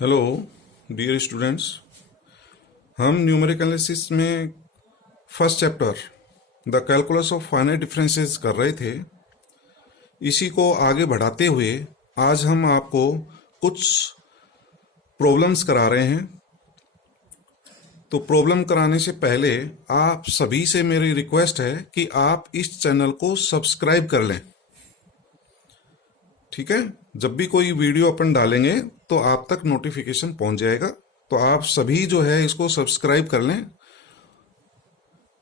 Hello dear students. हम numeric analysis में first chapter the calculus of finite differences कर रहे थे। इसी को आगे बढ़ाते हुए आज हम आपको कुछ प्रॉब्लम्स करा रहे हैं। तो प्रॉब्लम कराने से पहले आप सभी से मेरी रिक्वेस्ट है कि आप इस चैनल को सब्सक्राइब कर लें। ठीक है, जब भी कोई वीडियो अपन डालेंगे तो आप तक नोटिफिकेशन पहुंच जाएगा। तो आप सभी जो है इसको सब्सक्राइब कर लें।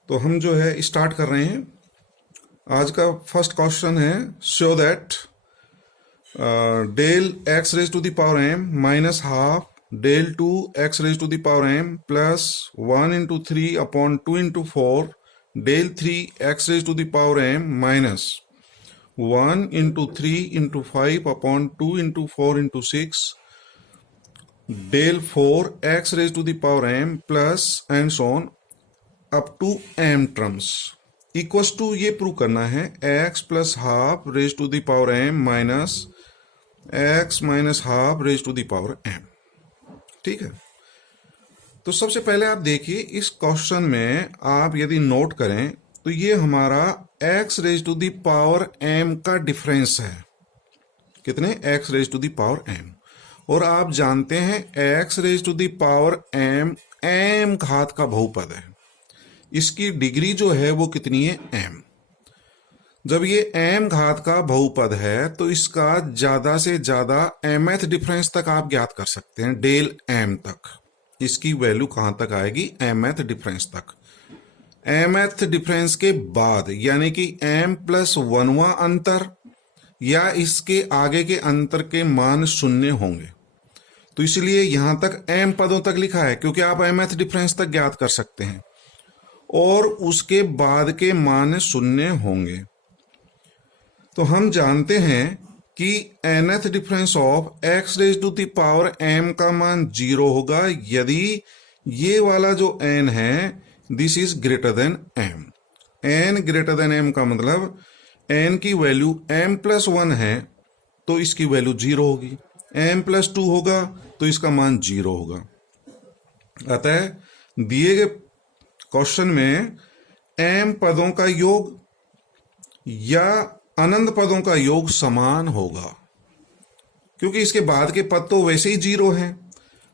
तो हम जो है स्टार्ट कर रहे हैं। आज का फर्स्ट क्वेश्चन है show that del x raise to the power m minus half del two x raise to the power m plus 1/3 upon 2/4 del 3 x raise to the power m minus 1/3 × 5 upon 2/4 × 6 del 4 x raise to the power m plus and so on up to m terms equals to ये prove करना है x plus half raise to the power m minus x minus half raise to the power m. ठीक है, तो सबसे पहले आप देखिए इस क्वेश्चन में आप यदि नोट करें तो ये हमारा x raise to the power m का डिफरेंस है। कितने? X raise to the power M. और आप जानते हैं x raise to the power m m घात का बहुपद है। इसकी डिग्री जो है वो कितनी है? एम। जब ये एम घात का बहुपद है तो इसका ज्यादा से ज्यादा mth डिफरेंस तक आप ज्ञात कर सकते हैं, डेल एम तक। इसकी वैल्यू कहां तक आएगी? mth डिफरेंस तक। mth डिफरेंस के बाद यानी कि m प्लस 1वां अंतर या इसके आगे के अंतर के मान शून्य होंगे। तो इसलिए यहां तक m पदों तक लिखा है क्योंकि आप mth डिफरेंस तक ज्ञात कर सकते हैं और उसके बाद के मान शून्य होंगे। तो हम जानते हैं कि nth difference of x raise to the power m का मान 0 होगा यदि ये वाला जो n है this is greater than m। n greater than m का मतलब n की वैल्यू m प्लस 1 है तो इसकी वैल्यू 0 होगी, m प्लस 2 होगा तो इसका मान 0 होगा। अतः दिए गए क्वेश्चन में m पदों का योग या अनंत पदों का योग समान होगा क्योंकि इसके बाद के पद तो वैसे ही 0 हैं।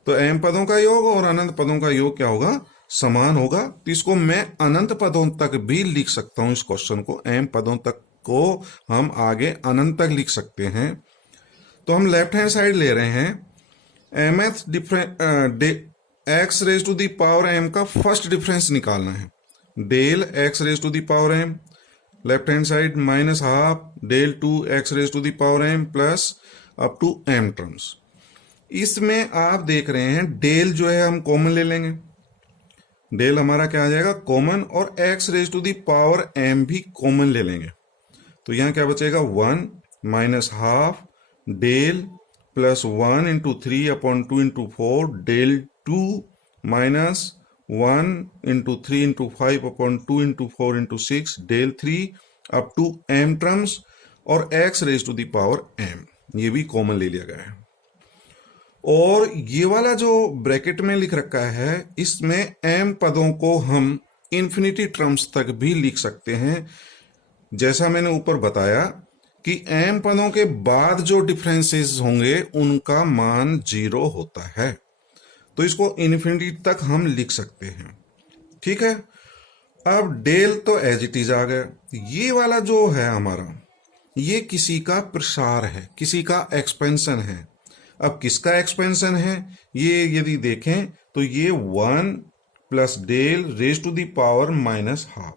तो m पदों का योग और अनंत पदों का योग क्या होगा? समान होगा। तो इसको मैं अनंत पदों तक भी लिख सकता हूं। इस क्वेश्चन को m पदों तक को हम आगे अनंत तक लिख सकते हैं। तो हम लेफ्ट हैंड साइड ले रहे हैं। mth difference x raise to the power m का फर्स्ट डिफरेंस निकालना है। Del x raise to the power m left hand side minus half del 2 x raise to the power m plus up to m terms. इसमें आप देख रहे हैं del जो है हम कॉमन ले लेंगे। डेल हमारा क्या आ जाएगा? कॉमन। और x raise to the power m भी कॉमन ले लेंगे। तो यहां क्या बचेगा? 1 minus half del plus 1/3 upon 2/4 del 2 minus 1/3 × 5 upon 2/4 × 6 del 3 up to m terms और x raise to the power m ये भी कॉमन ले लिया गया है। और ये वाला जो ब्रैकेट में लिख रखा है इसमें m पदों को हम इंफिनिटी टर्म्स तक भी लिख सकते हैं। जैसा मैंने ऊपर बताया कि m पदों के बाद जो डिफरेंसेस होंगे उनका मान 0 होता है। तो इसको इन्फिनिटी तक हम लिख सकते हैं। ठीक है, अब डेल तो एज इट इज आ गया। ये वाला जो है हमारा ये किसी का प्रसार है, किसी का एक्सपेंशन है। अब किसका एक्सपेंशन है ये यदि देखें तो ये 1 plus del raise to the power minus half.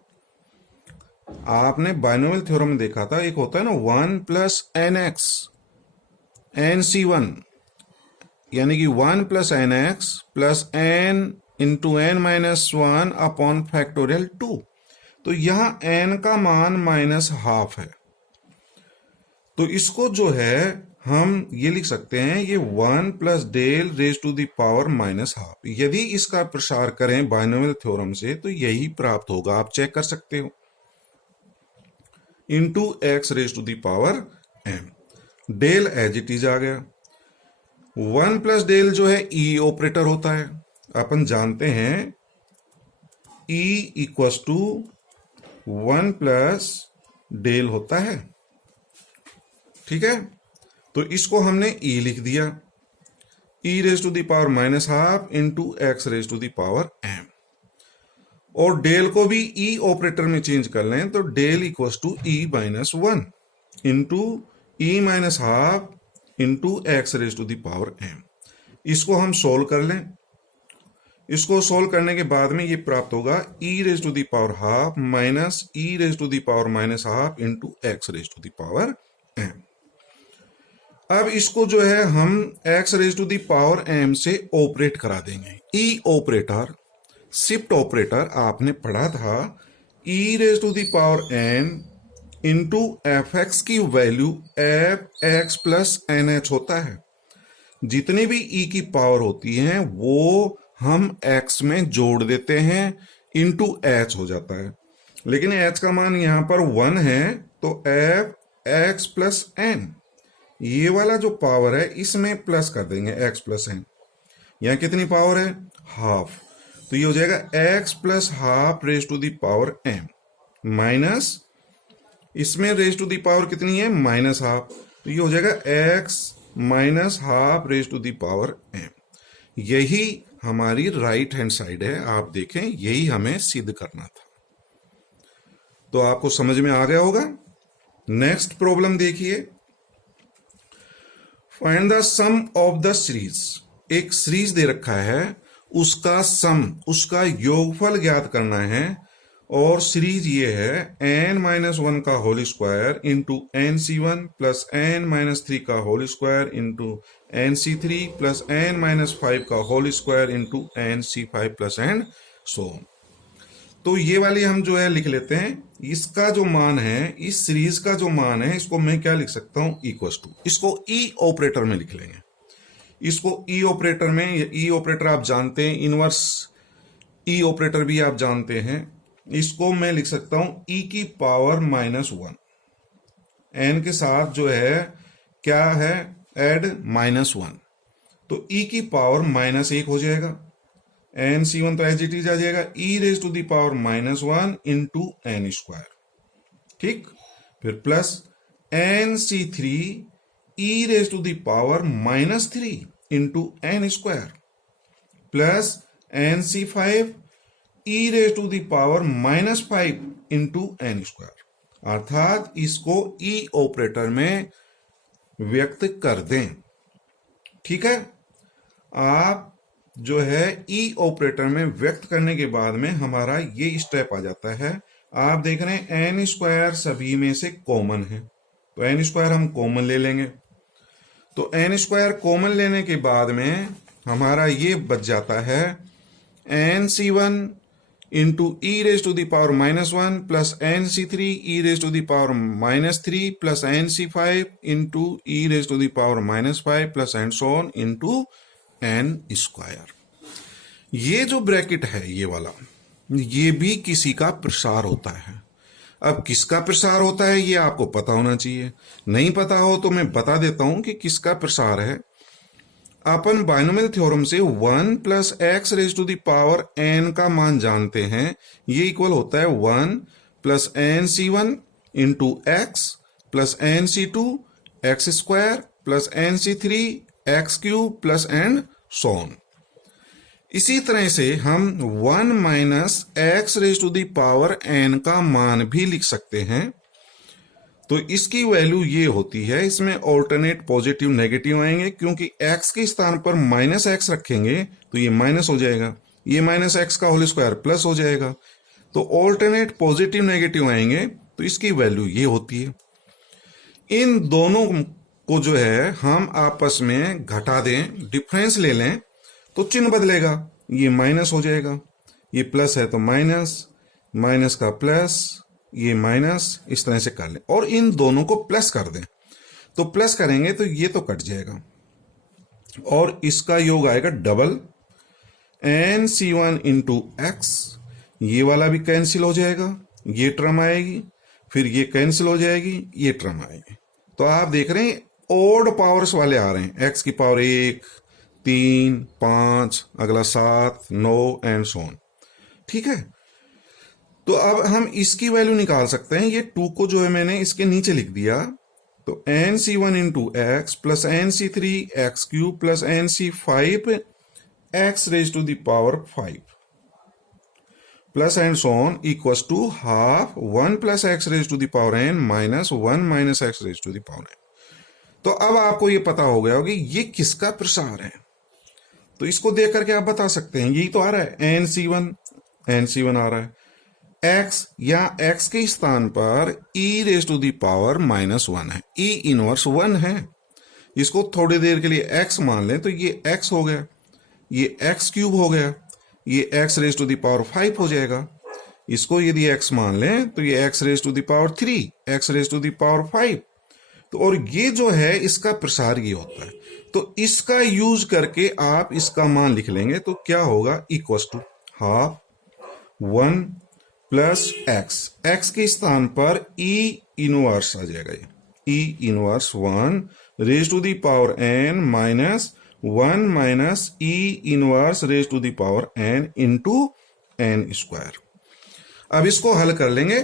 आपने बाइनोमियल थ्योरम में देखा था, एक होता है ना 1 प्लस nx nc1 यानी कि 1 plus nx plus n into n minus 1 upon factorial 2। तो यहां n का मान माइनस हाफ है। तो इसको जो है हम ये लिख सकते हैं ये 1 plus del raise to the power minus half. यदि इसका प्रसार करें बाइनोमियल थ्योरम से तो यही प्राप्त होगा, आप चेक कर सकते हो, into X raise to the power m। Del as it is आ गया। वन प्लस डेल जो है ई ऑपरेटर होता है, अपन जानते हैं E equals to one plus del होता है। ठीक है, तो इसको हमने ई लिख दिया, E raise to the power minus half into X raise to the power M, और डेल को भी ई ऑपरेटर में चेंज कर लें तो del equals to E minus one into E minus half into X raise to the power M. इसको हम solve कर लें, इसको सोल्व करने के बाद में ये प्राप्त होगा E raise to the power half minus E raise to the power minus half into X raise to the power M. अब इसको जो है हम X raise to the power M से ऑपरेट करा देंगे। ई ऑपरेटर, शिफ्ट ऑपरेटर आपने पढ़ा था, E raise to the power N into F X की value F X plus N H होता है। जितनी भी ई की पावर होती है वो हम एक्स में जोड़ देते हैं, इंटू एच हो जाता है, लेकिन एच का मान यहां पर 1 है तो एफ एक्स प्लस एन, ये वाला जो पावर है इसमें प्लस कर देंगे एक्स प्लस एन। यहां कितनी पावर है? हाफ, तो ये हो जाएगा x plus half raise to the power m minus, इसमें रेज टू द पावर कितनी है? माइनस हाफ, तो ये हो जाएगा x minus half raise to the power m. यही हमारी राइट हैंड साइड है, आप देखें यही हमें सिद्ध करना था। तो आपको समझ में आ गया होगा। नेक्स्ट प्रॉब्लम देखिए, find the sum of the series. एक सीरीज दे रखा है, उसका सम, उसका योगफल ज्ञात करना है, और सीरीज ये है n माइनस वन का होल स्क्वायर इंटू एन सी one plus N minus three का होल स्क्वायर इंटू एन सी three plus N minus five का whole square into N C five plus and so on. तो ये वाली हम जो है लिख लेते हैं, इसका जो मान है, इस सीरीज का जो मान है, इसको मैं क्या लिख सकता हूं? इक्वस टू, इसको ई ऑपरेटर में लिख लेंगे। इसको ई ऑपरेटर में, ई ऑपरेटर आप जानते हैं, इनवर्स ई ऑपरेटर भी आप जानते हैं, इसको मैं लिख सकता हूं ई की पावर माइनस वन, एन के साथ जो है क्या है? एड माइनस वन, तो ई की पावर माइनस एक हो जाएगा, एन सी वन तो एज इट इज आ जाएगा, E raise to the power minus one into N square, ठीक, फिर plus N C three E raise to the power minus three into N square plus N C five E raise to the power minus five into N square, अर्थात इसको ई operator में व्यक्त कर दें। ठीक है, आप जो है ई ऑपरेटर में व्यक्त करने के बाद में हमारा ये स्टेप आ जाता है। आप देख रहे हैं एन स्क्वायर सभी में से कॉमन है, तो एन स्क्वायर हम कॉमन ले लेंगे, तो एन स्क्वायर कॉमन लेने के बाद में हमारा ये बच जाता है n C one into e raise to the power minus one plus N C three E raise to the power minus three plus N C five into e raise to the power minus five plus and so on into N square. ये जो bracket है ये वाला, ये भी किसी का प्रसार होता है। अब किसका प्रसार होता है ये आपको पता होना चाहिए, नहीं पता हो तो मैं बता देता हूं कि किसका प्रसार है। अपन बाइनोमियल थ्योरम से 1 plus x raise to the power n का मान जानते हैं, ये इक्वल होता है 1 plus N C one into x plus N C two x square plus N C three x cube plus and so on. इसी तरह से हम 1 minus x raise to the power n का मान भी लिख सकते हैं, तो इसकी वैल्यू ये होती है, इसमें ऑल्टरनेट पॉजिटिव नेगेटिव आएंगे, क्योंकि x के स्थान पर माइनस एक्स रखेंगे तो ये माइनस हो जाएगा, ये माइनस एक्स का होल स्क्वायर प्लस हो जाएगा, तो ऑल्टरनेट पॉजिटिव नेगेटिव आएंगे, तो इसकी वैल्यू ये होती है। इन दोनों को जो है हम आपस में घटा दें, डिफरेंस ले लें, तो चिन्ह बदलेगा, ये माइनस हो जाएगा, ये प्लस है तो माइनस, माइनस का प्लस, ये माइनस, इस तरह से कर लें, और इन दोनों को प्लस कर दें, तो प्लस करेंगे तो ये तो कट जाएगा, और इसका योग आएगा डबल एन सी वन इंटू एक्स, ये वाला भी कैंसिल हो जाएगा, ये टर्म आएगी, फिर ये कैंसिल हो जाएगी, ये टर्म आएगी। तो आप देख रहे हैं ओड पावर्स वाले आ रहे हैं, x की पावर 1, 3, 5, अगला 7, 9 एंड सो ऑन। ठीक है, तो अब हम इसकी वैल्यू निकाल सकते हैं। ये 2 को जो है मैंने इसके नीचे लिख दिया, तो nc1 into x plus nc3 x cube plus nc5 x raise to the power 5 plus and so on equals to half 1 plus x raise to the power n minus 1 minus x raise to the power n। तो अब आपको ये पता हो गया होगा ये किसका प्रसार है, तो इसको देख करके आप बता सकते हैं। यही तो आ रहा है nc1 आ रहा है, x या x के स्थान पर e raise to the power -1 है, e इनवर्स 1 है। इसको थोड़ी देर के लिए x मान लें तो ये x हो गया, ये x क्यूब हो गया, ये x raise to the power 5 हो जाएगा। इसको यदि x मान लें तो ये x raise to the power 3, x raise to the power 5। तो और ये जो है इसका प्रसार ये होता है, तो इसका यूज करके आप इसका मान लिख लेंगे, तो क्या होगा equals to half 1 plus x के स्थान पर e इनवर्स आ जाएगा, ये e inverse 1 raise to the power n minus 1 minus e inverse raise to the power n into n square. अब इसको हल कर लेंगे,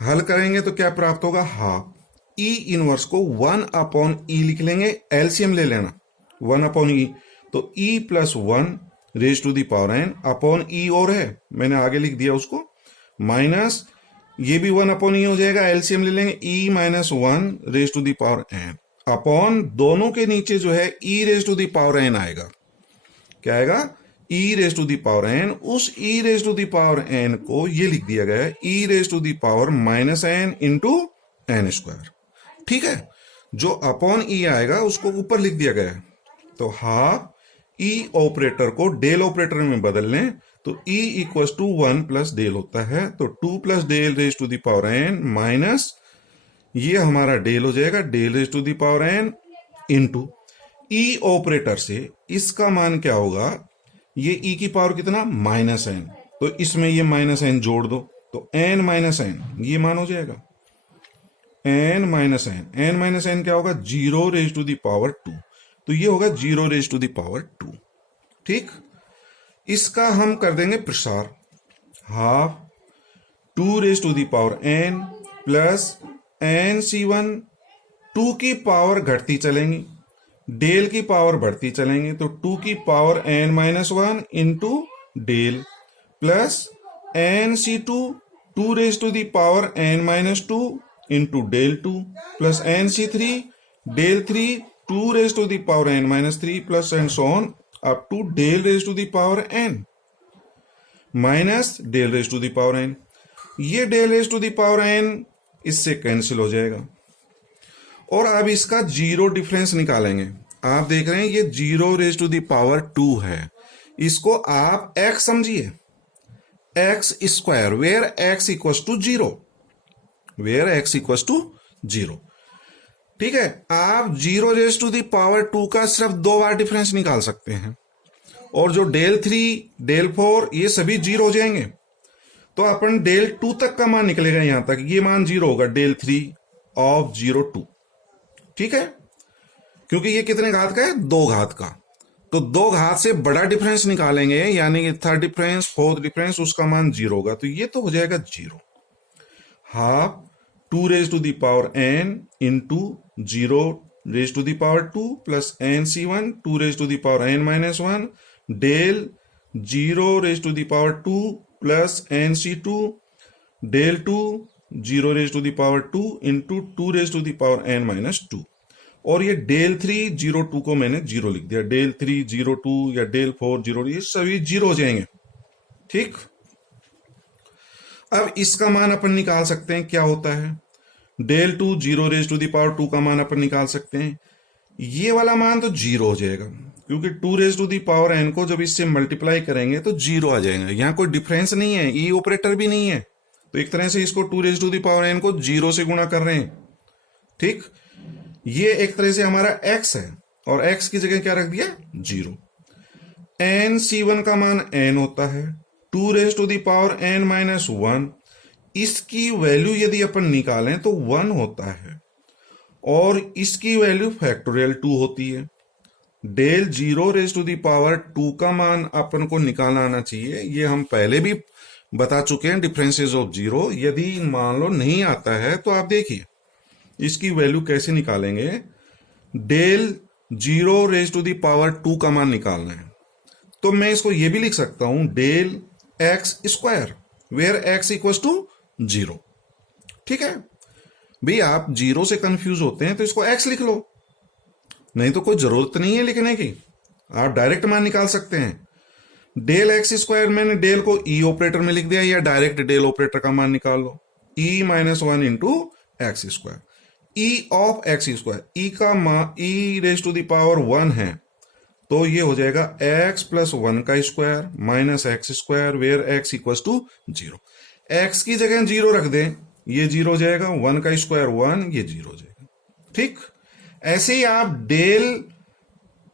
हल करेंगे तो क्या प्राप्त होगा, हाफ e इनवर्स को 1 अपॉन e लिख लेंगे, एलसीएम ले लेना 1 अपॉन e, तो e plus 1 raise to the power n upon e और है मैंने आगे लिख दिया उसको, माइनस ये भी 1 अपॉन e हो जाएगा, एलसीएम ले लेंगे e minus 1 raise to the power n upon दोनों के नीचे जो है e raise to the power n आएगा। क्या आएगा, e raise to the power n, उस e raise to the power n को ये लिख दिया गया है e raise to the power minus n into n square. ठीक है, जो अपॉन e आएगा उसको ऊपर लिख दिया गया है, तो हाफ e ऑपरेटर को डेल ऑपरेटर में बदल लें तो e equals to 1 plus del होता है, तो 2 plus del raise to the power n minus ये हमारा डेल हो जाएगा del raise to the power n into e operator से इसका मान क्या होगा, ये e की पावर कितना -n, तो इसमें ये -n जोड़ दो तो n माइनस n ये मान हो जाएगा n माइनस n क्या होगा 0 रेज टू दी पावर 2, तो ये होगा 0 रेज टू दी पावर 2। ठीक, इसका हम कर देंगे प्रसार, half 2 raise to the power n plus nc1, 2 की पावर घटती चलेंगी, डेल की पावर बढ़ती चलेंगी, तो 2 की power n minus 1 into del plus nc2 2 raise to the power n minus 2 into del 2 plus nc3 del 3 2 raise to the power n minus 3 plus and so on up to del raise to the power n minus del raise to the power n। ये del raise to the power n इससे cancel हो जाएगा, और अब इसका zero difference निकालेंगे। आप देख रहे हैं ये 0 रेज टू दी पावर 2 है, इसको आप x समझिए, x square where x equals to 0, where x equals to 0। ठीक है, आप 0 रेज टू दी पावर 2 का सिर्फ 2 बार डिफरेंस निकाल सकते हैं, और जो डेल 3 डेल 4 ये सभी 0 हो जाएंगे, तो अपन डेल 2 तक का मान निकलेगा, यहां तक ये मान 0 होगा, डेल 3 ऑफ 0 2। ठीक है, क्योंकि ये कितने घात का है, 2 घात का, तो 2 घात से बड़ा डिफरेंस निकालेंगे, यानी कि थर्ड डिफरेंस फोर्थ डिफरेंस, उसका मान 0 होगा, तो ये तो हो जाएगा 0, half 2 raise to the power n into 0 raise to the power 2 plus nc1 2 raise to the power n minus 1 del 0 raise to the power 2 plus nc2 del 2 0 raise to the power 2 into 2 raise to the power n minus 2, और ये del 3 0 2 को मैंने 0 लिख दिया, del 3 0 2 या del 4 0, ये सभी 0 हो जाएंगे। ठीक, अब इसका मान अपन निकाल सकते हैं, क्या होता है del 2 0 raise to the power 2 का मान अपन निकाल सकते हैं, ये वाला मान तो 0 हो जाएगा, क्योंकि 2 raise to the power n को जब इससे मल्टीप्लाई करेंगे तो 0 आ जाएगा, यहां कोई डिफरेंस नहीं है, ई ऑपरेटर भी नहीं है, तो एक तरह से इसको 2 raise to the power n को 0 से गुणा कर रहे हैं। ठीक, ये एक तरह से हमारा x है, और x की जगह क्या रख दिया 0। nc1 का मान n होता है, 2 raise to the power n minus 1, इसकी वैल्यू यदि अपन निकालें तो 1 होता है, और इसकी वैल्यू फैक्टोरियल 2 होती है। Del 0 raise to the power 2 का मान अपन को निकालना आना चाहिए। ये हम पहले भी बता चुके हैं, डिफरेंसेस ऑफ जीरो। यदि मान लो नहीं आता है तो आप देखिए इसकी वैल्यू कैसे निकालेंगे। Del 0 raise to the power 2 का मान निकालना है तो मैं इसको ये भी लिख सकता हूं del x square, where x equals to 0। ठीक है भाई, आप 0 से कंफ्यूज होते हैं तो इसको एक्स लिख लो, नहीं तो कोई जरूरत नहीं है लिखने की, आप डायरेक्ट मान निकाल सकते हैं। डेल एक्स स्क्वायर मैंने डेल को ई ऑपरेटर में लिख दिया, या डायरेक्ट डेल ऑपरेटर का मान निकाल लो, E minus 1 into X square, E of X square, E का मान E raise to the power 1 है तो ये हो जाएगा एक्स प्लस 1 का square minus x square, where x equals to 0। X की जगह 0 रख दें, ये 0 हो जाएगा, 1 का स्क्वायर 1, ये 0 हो जाएगा। ठीक, ऐसे ही आप del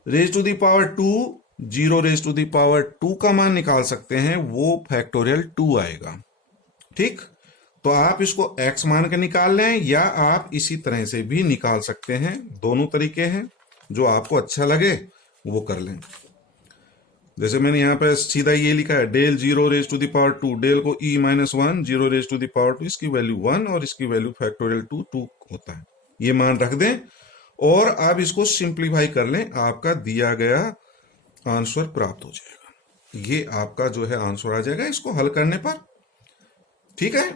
raise to the power 2 0 raise to the power 2 का मान निकाल सकते हैं, वो फैक्टोरियल 2 आएगा। ठीक, तो आप इसको x मान के निकाल लें या आप इसी तरह से भी निकाल सकते हैं, दोनों तरीके हैं, जो आपको अच्छा लगे वो कर लें। जैसे मैंने यहां पे सीधा ये लिखा है del 0 raise to the power 2, del को e minus 1 0 raise to the power 2, इसकी वैल्यू 1 और इसकी वैल्यू फैक्टोरियल 2 होता है, ये मान रख दें और आप इसको सिंप्लीफाई कर लें, आपका दिया गया आंसर प्राप्त हो जाएगा। ये आपका जो है आंसर आ जाएगा इसको हल करने पर। ठीक है,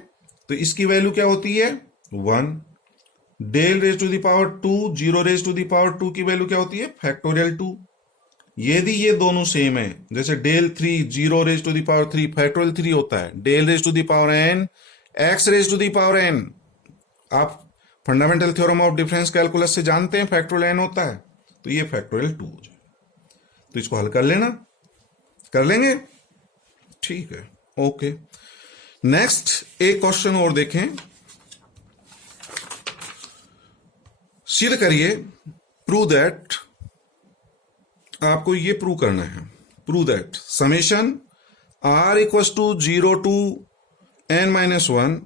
तो इसकी वैल्यू क्या होती है 1। Del raise to the power 2 0 raise to the power 2 की वैल्यू क्या होती है फैक्टोरियल 2। यदि ये दोनों सेम है, जैसे del 3 0 raise to the power 3 factorial 3 होता है, del raise to the power n x raise to the power n, आप fundamental theorem of difference calculus से जानते हैं फैक्टोरियल n होता है, तो ये फैक्टोरियल 2 हो जाए। तो इसको हल कर लेना, कर लेंगे, ठीक है, ओके। नेक्स्ट एक क्वेश्चन और देखें, सिद्ध करिए, प्रूव दैट, आपको ये प्रूव करना है, prove that summation r equals to 0 to n minus 1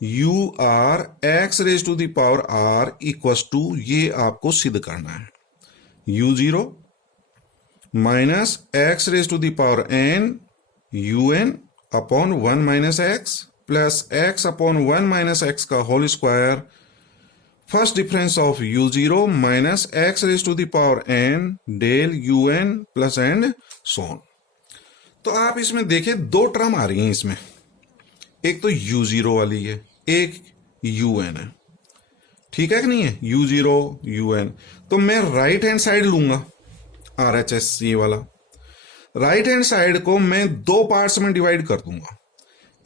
u r x raise to the power r equals to, ये आपको सिद्ध करना है, u0 minus x raise to the power n un upon 1 minus X plus x upon 1 minus X का whole square, first difference of u0 minus x raise to the power n del un plus and so on. तो आप इसमें देखें दो term आ रही हैं इसमें, एक तो u0 वाली है, एक un है, ठीक है कि नहीं है, u0 un। तो मैं राइट हैंड साइड लूंगा RHS, ये वाला राइट हैंड साइड को मैं दो पार्ट्स में डिवाइड कर दूंगा।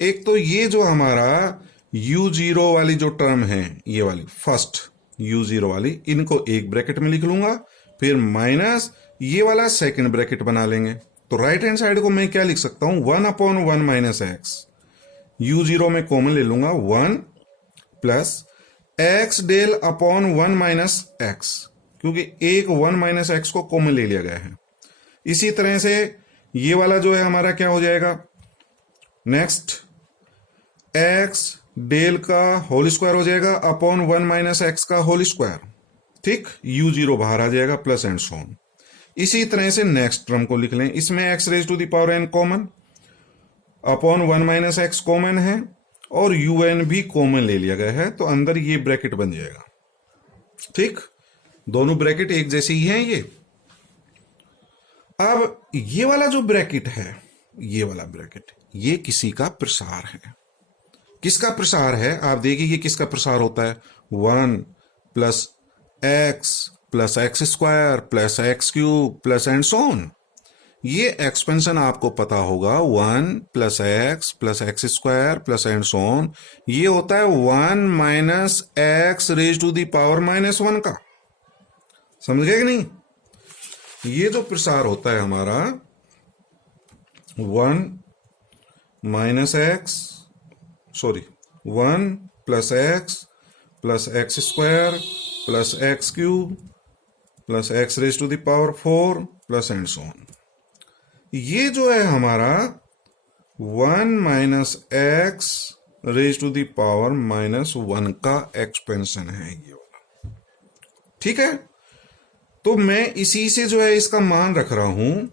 एक तो ये जो हमारा u0 वाली जो टर्म है, ये वाली फर्स्ट u0 वाली, इनको एक ब्रैकेट में लिख लूंगा, फिर माइनस ये वाला सेकंड ब्रैकेट बना लेंगे। तो राइट हैंड साइड को मैं क्या लिख सकता हूं 1 अपॉन 1 माइनस एक्स, u0 में कॉमन ले लूंगा 1 plus x del upon 1 minus x, क्योंकि एक 1 माइनस एक्स को कॉमन ले लिया गया है। इसी तरह से ये वाला जो है हमारा क्या हो जाएगा, नेक्स्ट एक्स डेल का होल स्क्वायर हो जाएगा अपॉन 1 माइनस एक्स का होल स्क्वायर, ठीक, u0 बाहर आ जाएगा प्लस एंड सोन। इसी तरह से नेक्स्ट टर्म को लिख लें, इसमें x raise to the power n common upon 1 minus x common है और un भी कॉमन ले लिया गया है, तो अंदर ये ब्रैकेट बन जाएगा। ठीक, दोनों ब्रैकेट एक जैसे ही हैं ये। अब ये वाला जो ब्रैकेट है, ये वाला ब्रैकेट, ये किसी का प्रसार है। किसका प्रसार है आप देखिए, ये किसका प्रसार होता है 1 plus x square plus x cube plus and so on. ये एक्सपेंशन आपको पता होगा 1 plus x square plus and so on, ये होता है 1 minus x raise to the power minus 1 का, समझ गए कि नहीं। ये जो प्रसार होता है हमारा 1 minus x, sorry 1 plus x square plus x cube plus x raise to the power 4 plus and so on, ये जो है हमारा 1 minus x raise to the power minus 1 का एक्सपेंशन है ये वाला। ठीक है, तो मैं इसी से जो है इसका मान रख रहा हूं,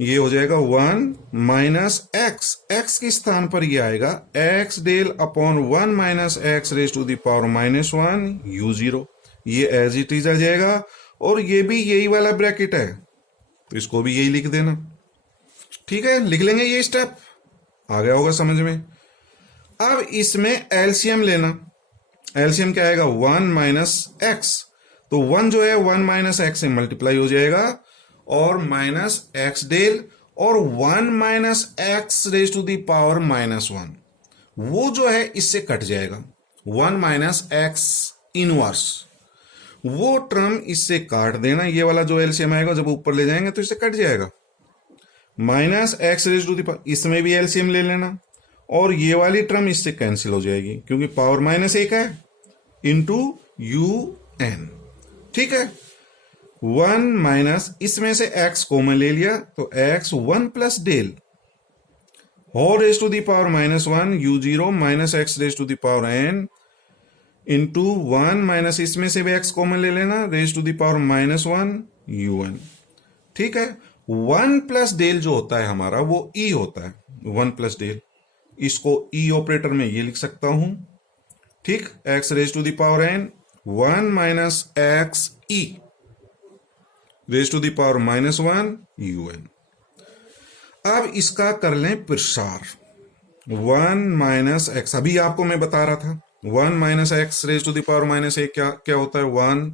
ये हो जाएगा 1 माइनस एक्स, एक्स के स्थान पर ये आएगा x del upon 1 minus x raise to the power minus 1 u zero, ये एज इट इज आ जाएगा। और ये भी यही वाला ब्रैकेट है, तो इसको भी यही लिख देना। ठीक है, लिख लेंगे, ये स्टेप आ गया होगा समझ में। अब इसमें एलसीएम लेना, एलसीएम क्या आएगा 1 माइनस एक्स, तो 1 जो है 1 माइनस एक्स से मल्टीप्लाई हो जाएगा और माइनस एक्स डेल और 1 minus x raise to the power minus 1, वो जो है इससे कट जाएगा। 1 माइनस एक्स इनवर्स, वो टर्म इससे काट देना, ये वाला जो एलसीएम आएगा जब ऊपर ले जाएंगे तो इससे कट जाएगा। Minus x raise to the power, इसमें भी एलसीएम ले लेना और ये वाली टर्म इससे कैंसिल हो जाएगी क्योंकि पावर माइनस 1 है, इंटू यू एन। ठीक है, 1 माइनस, इसमें से x कॉमन ले लिया तो x 1 plus del whole raise to the power minus 1 u zero minus x raise to the power n into 1 minus, इसमें से भी x कॉमन ले लेना, raise to the power minus 1 you n. ठीक है, 1 प्लस डेल जो होता है हमारा वो e होता है, 1 प्लस डेल, इसको e ऑपरेटर में ये लिख सकता हूं। ठीक, x raise to the power n 1 minus x e raise to the power minus 1 you n. अब इसका कर लें प्रसार, 1 माइनस एक्स, अभी आपको मैं बता रहा था 1 minus x raise to the power minus 1 क्या क्या होता है, 1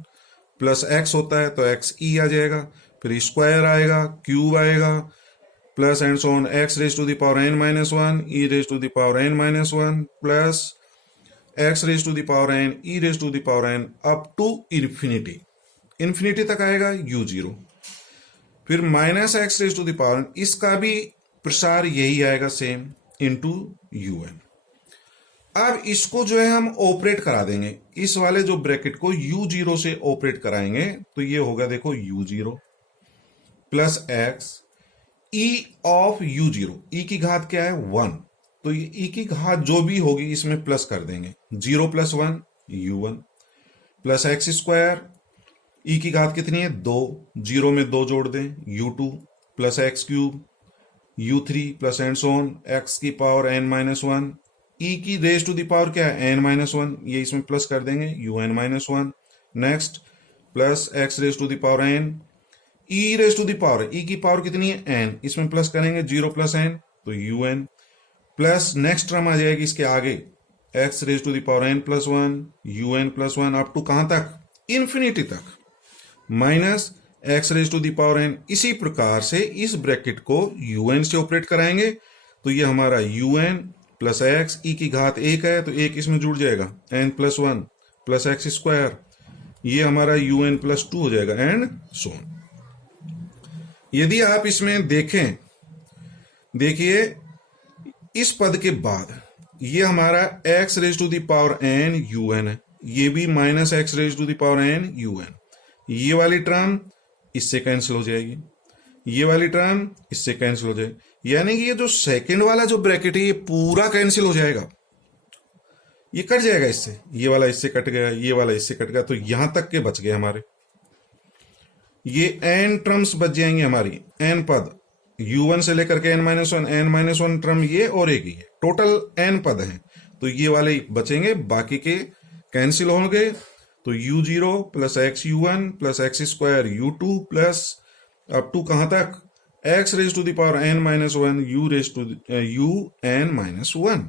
प्लस एक्स होता है, तो एक्स ई आ जाएगा, फिर स्क्वायर आएगा, क्यूब आएगा, plus and so on, x raise to the power n minus 1 e raise to the power n minus 1 plus x raise to the power N E raise to the power n up to infinity, infinity तक आएगा u zero, फिर minus x raise to the power, इसका भी प्रसार यही आएगा same, into you n. अब इसको जो है हम ऑपरेट करा देंगे, इस वाले जो ब्रैकेट को यू जीरो से ऑपरेट कराएंगे तो ये होगा देखो U zero plus x E of U zero, E की घात क्या है 1, तो ये ई की घात जो भी होगी इसमें प्लस कर देंगे, 0 plus 1 U 1 plus x square, E की घात कितनी है 2, 0 में 2 जोड़ दें you 2 plus x cube you 3 plus and so on, x की पावर एन माइनस 1, ई की रेज टू दी पावर क्या है एन माइनस 1, ये इसमें प्लस कर देंगे U N minus 1, next plus x raise to the power N, E raise to the power, E की power कितनी है एन, इसमें प्लस करेंगे 0 प्लस एन तो U N, plus next term आ जाएगी इसके आगे X raise to the power N plus 1 you N plus 1 up to कहां तक, इन्फिनिटी तक, minus x raise to the power N. इसी प्रकार से इस ब्रैकेट को यू एन से ऑपरेट कराएंगे तो ये हमारा u N plus x, e की घात 1 है तो 1 इसमें जुड़ जाएगा, n plus 1 plus x square, ये हमारा यू एन प्लस 2 हो जाएगा एंड सो ऑन। यदि आप इसमें देखें, देखिए इस पद के बाद ये हमारा x raise to the power n u n है, ये भी minus x raise to the power n u n, ये वाली टर्म इससे कैंसिल हो जाएगी, ये वाली टर्म इससे कैंसिल हो जाएगी, यानी कि ये जो सेकंड वाला जो ब्रैकेट है ये पूरा कैंसिल हो जाएगा, ये कट जाएगा इससे, ये वाला इससे कट गया, ये वाला इससे कट गया, तो यहां तक के बच गए हमारे, ये एन टर्म्स बच जाएंगे हमारी, एन पद u1 से लेकर के n minus one, n minus one term ये और एक ही है, टोटल n पद हैं, तो ये वाले बचेंगे, बाकी के कैंसिल होंगे, तो u0 plus x u one plus x square u two plus up to कहां तक x raise to the power n minus one u raise to u N minus one.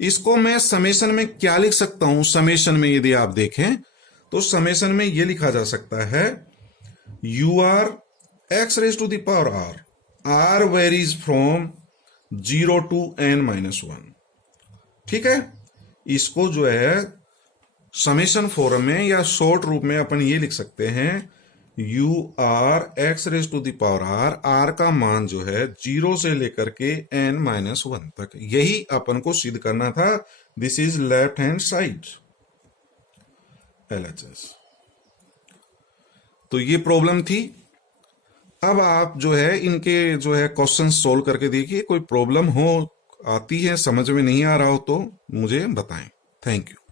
इसको मैं समेशन में क्या लिख सकता हूं, समेशन में यदि आप देखें तो समेशन में यह लिखा जा सकता है u r x raise to the power r varies from 0 to n minus one. ठीक है, इसको जो है समेशन फॉर्म में या शॉर्ट रूप में अपन ये लिख सकते हैं u r x raise to the power r का मान जो है 0 से लेकर के n माइनस वन तक, यही अपन को सिद्ध करना था। This is left hand side LHS। तो ये प्रॉब्लम थी। अब आप जो है इनके जो है क्वेश्चन सोल्व करके देखिए, कोई प्रॉब्लम हो आती है समझ में नहीं आ रहा हो तो मुझे बताएं। Thank you.